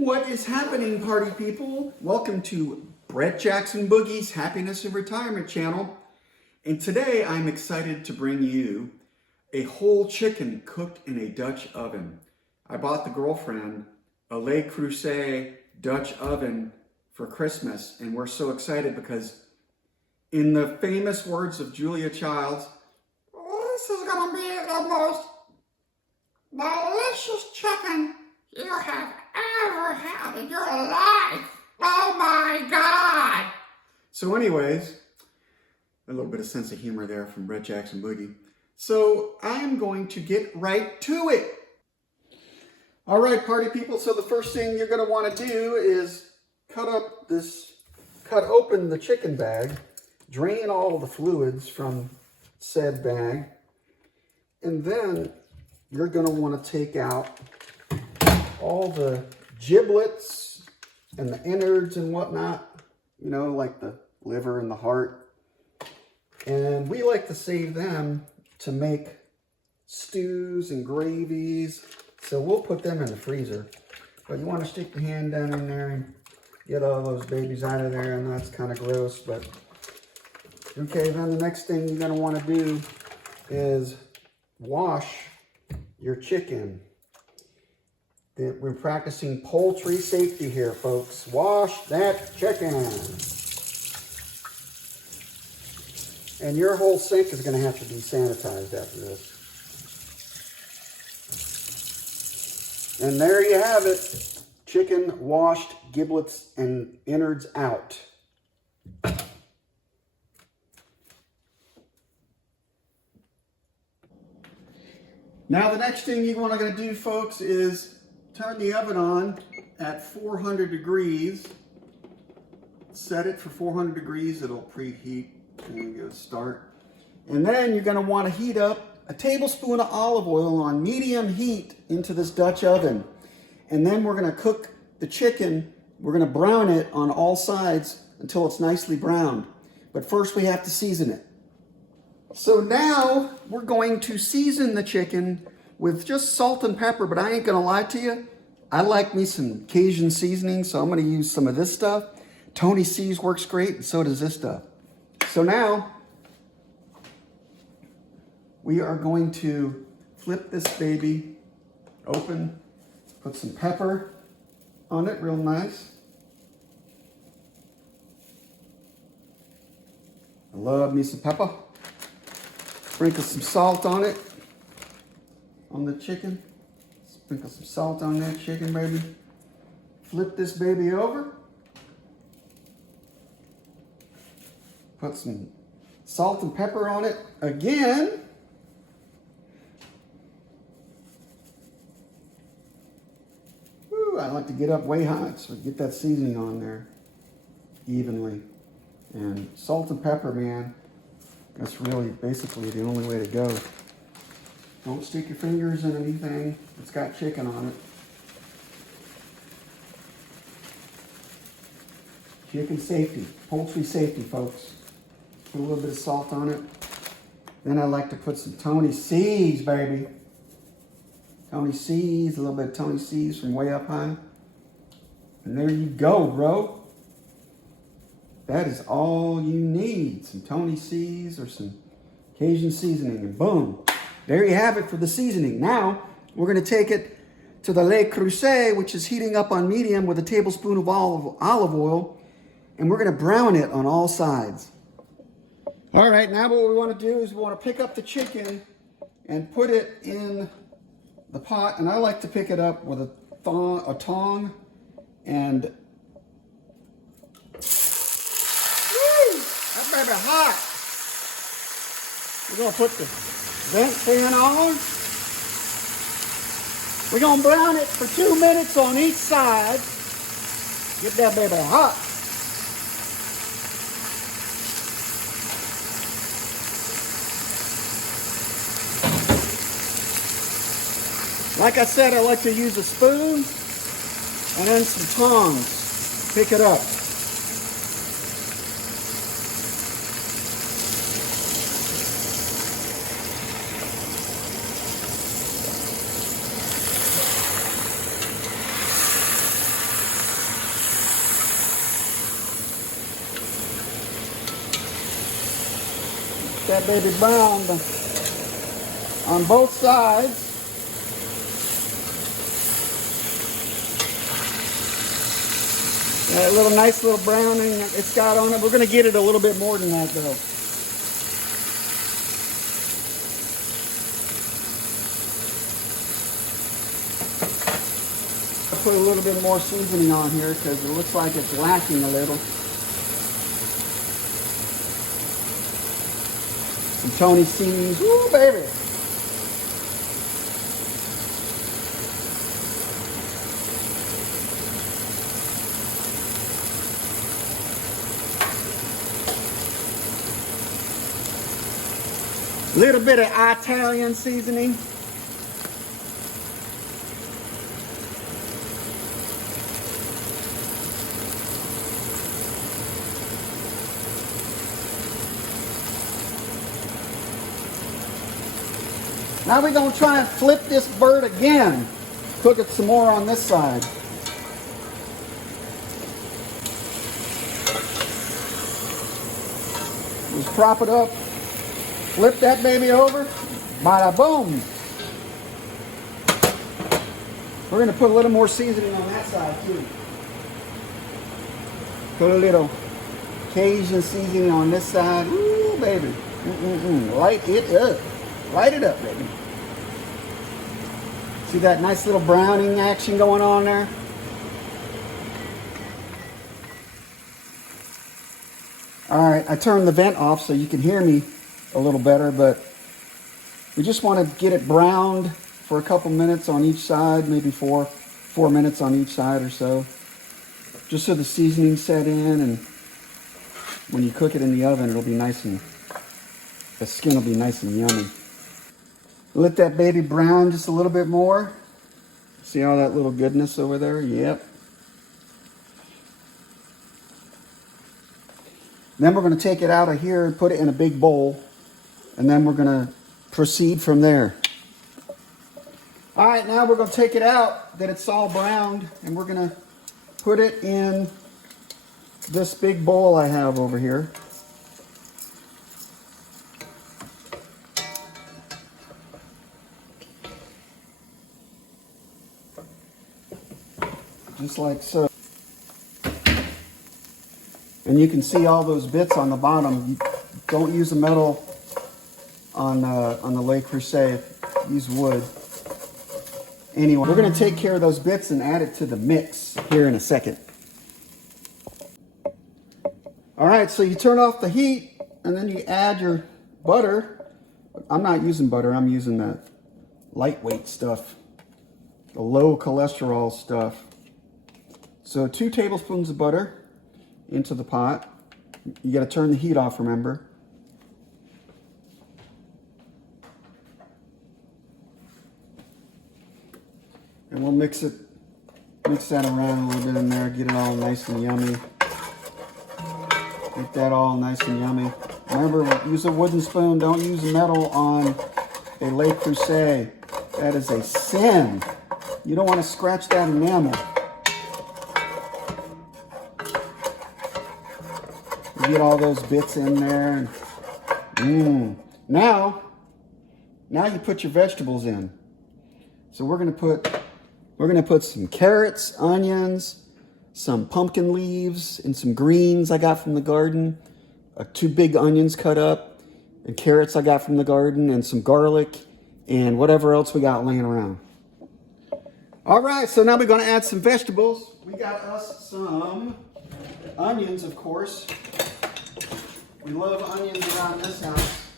What is happening, party people? Welcome to Brett Jackson Boogie's Happiness and Retirement channel. And today I'm excited to bring you a whole chicken cooked in a Dutch oven. I bought the girlfriend a Creuset Dutch Oven for Christmas, and we're so excited because in the famous words of Julia Childs, this is gonna be the most delicious chicken you have ever had in your life. Oh my God. So anyways, a little bit of sense of humor there from Brett Jackson Boogie. So I'm going to get right to it. All right, party people. So the first thing you're going to want to do is cut open the chicken bag, drain all the fluids from said bag, and then you're going to want to take out all the giblets and the innards and whatnot, you know, like the liver and the heart. And we like to save them to make stews and gravies. So we'll put them in the freezer. But you want to stick your hand down in there and get all those babies out of there. And that's kind of gross, but okay, then the next thing you're going to want to do is wash your chicken. We're practicing poultry safety here, folks. Wash that chicken. And your whole sink is going to have to be sanitized after this. And there you have it. Chicken washed, giblets and innards out. Now the next thing you're going to do, folks, is turn the oven on at 400 degrees. Set it for 400 degrees. It'll preheat. There you go, start. And then you're going to want to heat up a tablespoon of olive oil on medium heat into this Dutch oven. And then we're going to cook the chicken. We're going to brown it on all sides until it's nicely browned. But first we have to season it. So now we're going to season the chicken with just salt and pepper, but I ain't going to lie to you. I like me some Cajun seasoning, so I'm going to use some of this stuff. Tony C's works great, and so does this stuff. So now we are going to flip this baby open, put some pepper on it real nice. I love me some pepper. Sprinkle some salt on it, on the chicken. Sprinkle some salt on that chicken, baby. Flip this baby over. Put some salt and pepper on it again. Woo, I like to get up way hot so get that seasoning on there evenly. And salt and pepper, man, that's really basically the only way to go. Don't stick your fingers in anything that's got chicken on it. Chicken safety, poultry safety, folks. Put a little bit of salt on it. Then I like to put some Tony C's, baby. Tony C's, a little bit of Tony C's from way up high. And there you go, bro. That is all you need. Some Tony C's or some Cajun seasoning, and boom. There you have it for the seasoning. Now, we're going to take it to the Creuset, which is heating up on medium with a tablespoon of olive oil, and we're going to brown it on all sides. All right, now what we want to do is we want to pick up the chicken and put it in the pot, and I like to pick it up with a tong, and that baby hot. We're going to put the vent fan on. We're going to brown it for 2 minutes on each side. Get that baby hot. Like I said, I like to use a spoon and then some tongs. Pick it up. that baby browned on both sides. That little nice little browning it's got on it. We're going to get it a little bit more than that though. I'll put a little bit more seasoning on here because it looks like it's lacking a little. Some Tony C's. Woo, baby. Little bit of Italian seasoning. Now we're going to try and flip this bird again. Cook it some more on this side. Just prop it up. Flip that baby over. Bada boom. We're going to put a little more seasoning on that side too. Put a little Cajun seasoning on this side. Ooh, baby. Light it up. Light it up, baby. See that nice little browning action going on there? Alright, I turned the vent off so you can hear me a little better, but we just want to get it browned for a couple minutes on each side, maybe four minutes on each side or so. Just so the seasoning set in, and when you cook it in the oven, it'll be nice and, the skin will be nice and yummy. Let that baby brown just a little bit more. See all that little goodness over there? Yep. Then we're going to take it out of here and put it in a big bowl. And then we're going to proceed from there. All right, now we're going to take it out that it's all browned. And we're going to put it in this big bowl I have over here. Just like so. And you can see all those bits on the bottom. Don't use a metal on the Le Creuset. Use wood. Anyway, we're going to take care of those bits and add it to the mix here in a second. All right, so you turn off the heat and then you add your butter. I'm not using butter. I'm using that lightweight stuff, the low cholesterol stuff. So 2 tablespoons of butter into the pot. You got to turn the heat off, remember. And we'll mix that around a little bit in there, get it all nice and yummy. Get that all nice and yummy. Remember, use a wooden spoon. Don't use metal on a Le Creuset. That is a sin. You don't want to scratch that enamel. Get all those bits in there. Now you put your vegetables in. So we're gonna put some carrots, onions, some pumpkin leaves, and some greens I got from the garden. 2 big onions cut up, and carrots I got from the garden, and some garlic, and whatever else we got laying around. All right, so now we're gonna add some vegetables. We got us some onions, of course. We love onions around this house.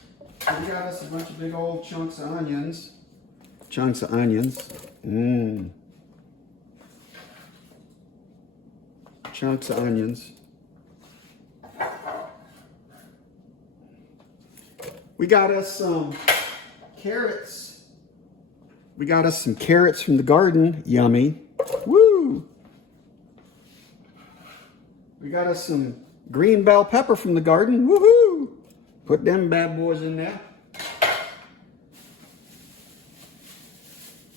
So we got us a bunch of big old chunks of onions. Chunks of onions. Chunks of onions. We got us some carrots. We got us some carrots from the garden. Yummy. Woo! We got us some green bell pepper from the garden. Woohoo! Put them bad boys in there.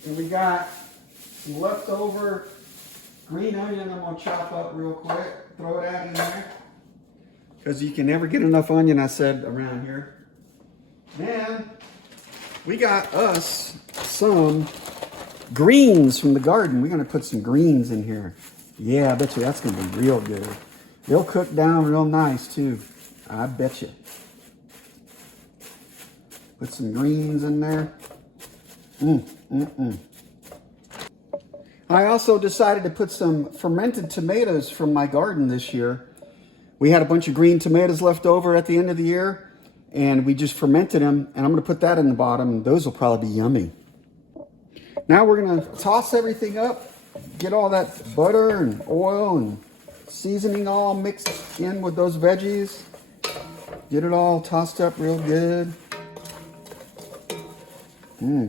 And we got some leftover green onion I'm going to chop up real quick. Throw that in there. Because you can never get enough onion, I said, around here. Then we got us some greens from the garden. We're gonna put some greens in here. Yeah, I bet you that's gonna be real good. They'll cook down real nice too. I bet you. Put some greens in there. I also decided to put some fermented tomatoes from my garden this year. We had a bunch of green tomatoes left over at the end of the year, and we just fermented them, and I'm gonna put that in the bottom, and those will probably be yummy. Now we're gonna toss everything up, get all that butter and oil and seasoning all mixed in with those veggies. Get it all tossed up real good.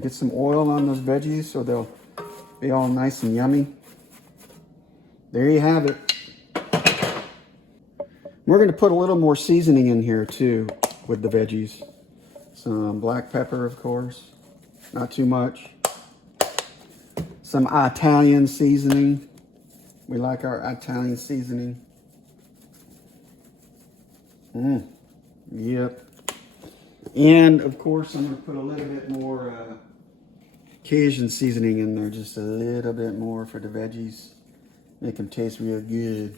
Get some oil on those veggies so they'll be all nice and yummy. There you have it. We're going to put a little more seasoning in here too with the veggies. Some black pepper, of course, not too much. Some Italian seasoning. We like our Italian seasoning. Yep. And of course, I'm going to put a little bit more Cajun seasoning in there, just a little bit more for the veggies. Make them taste real good.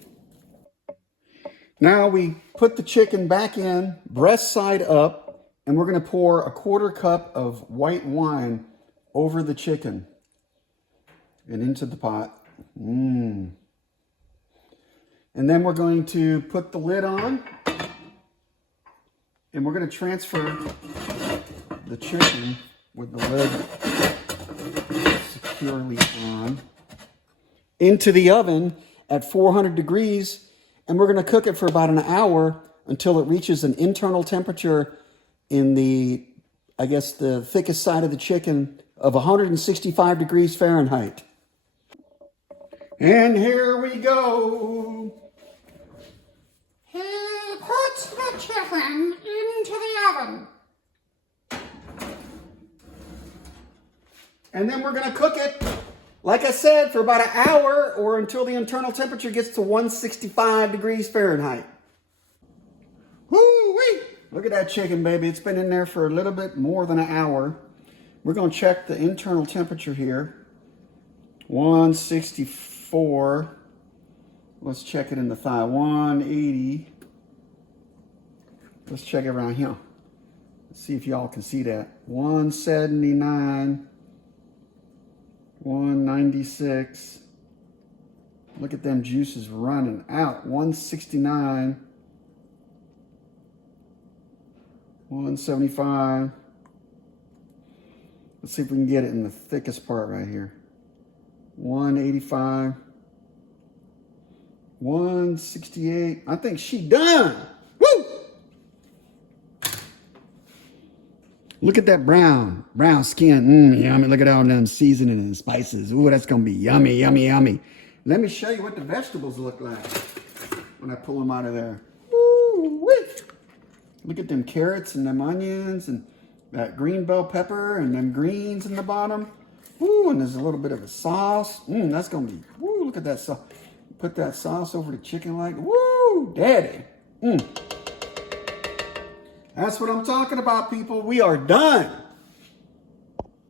Now we put the chicken back in, breast side up, and we're going to pour a 1/4 cup of white wine over the chicken and into the pot. And then we're going to put the lid on, and we're going to transfer the chicken with the lid securely on into the oven at 400 degrees, and we're going to cook it for about an hour until it reaches an internal temperature in the, I guess, the thickest side of the chicken of 165 degrees Fahrenheit. And here we go. He puts the chicken into the oven. And then we're going to cook it, like I said, for about an hour or until the internal temperature gets to 165 degrees Fahrenheit. Woo-wee! Look at that chicken, baby. It's been in there for a little bit more than an hour. We're going to check the internal temperature here. 164. Let's check it in the thigh. 180. Let's check it around here. Let's see if y'all can see that. 179. 196. Look at them juices running out. 169. 175. Let's see if we can get it in the thickest part right here. 185. 168. I think she done. Woo! Look at that brown skin. Yummy. Look at all them seasoning and spices. Ooh, that's going to be yummy, yummy, yummy. Let me show you what the vegetables look like when I pull them out of there. Ooh-wee. Look at them carrots and them onions and that green bell pepper and them greens in the bottom. Ooh, and there's a little bit of a sauce. That's going to be, woo, look at that sauce. Put that sauce over the chicken like, woo, daddy. That's what I'm talking about, people. We are done.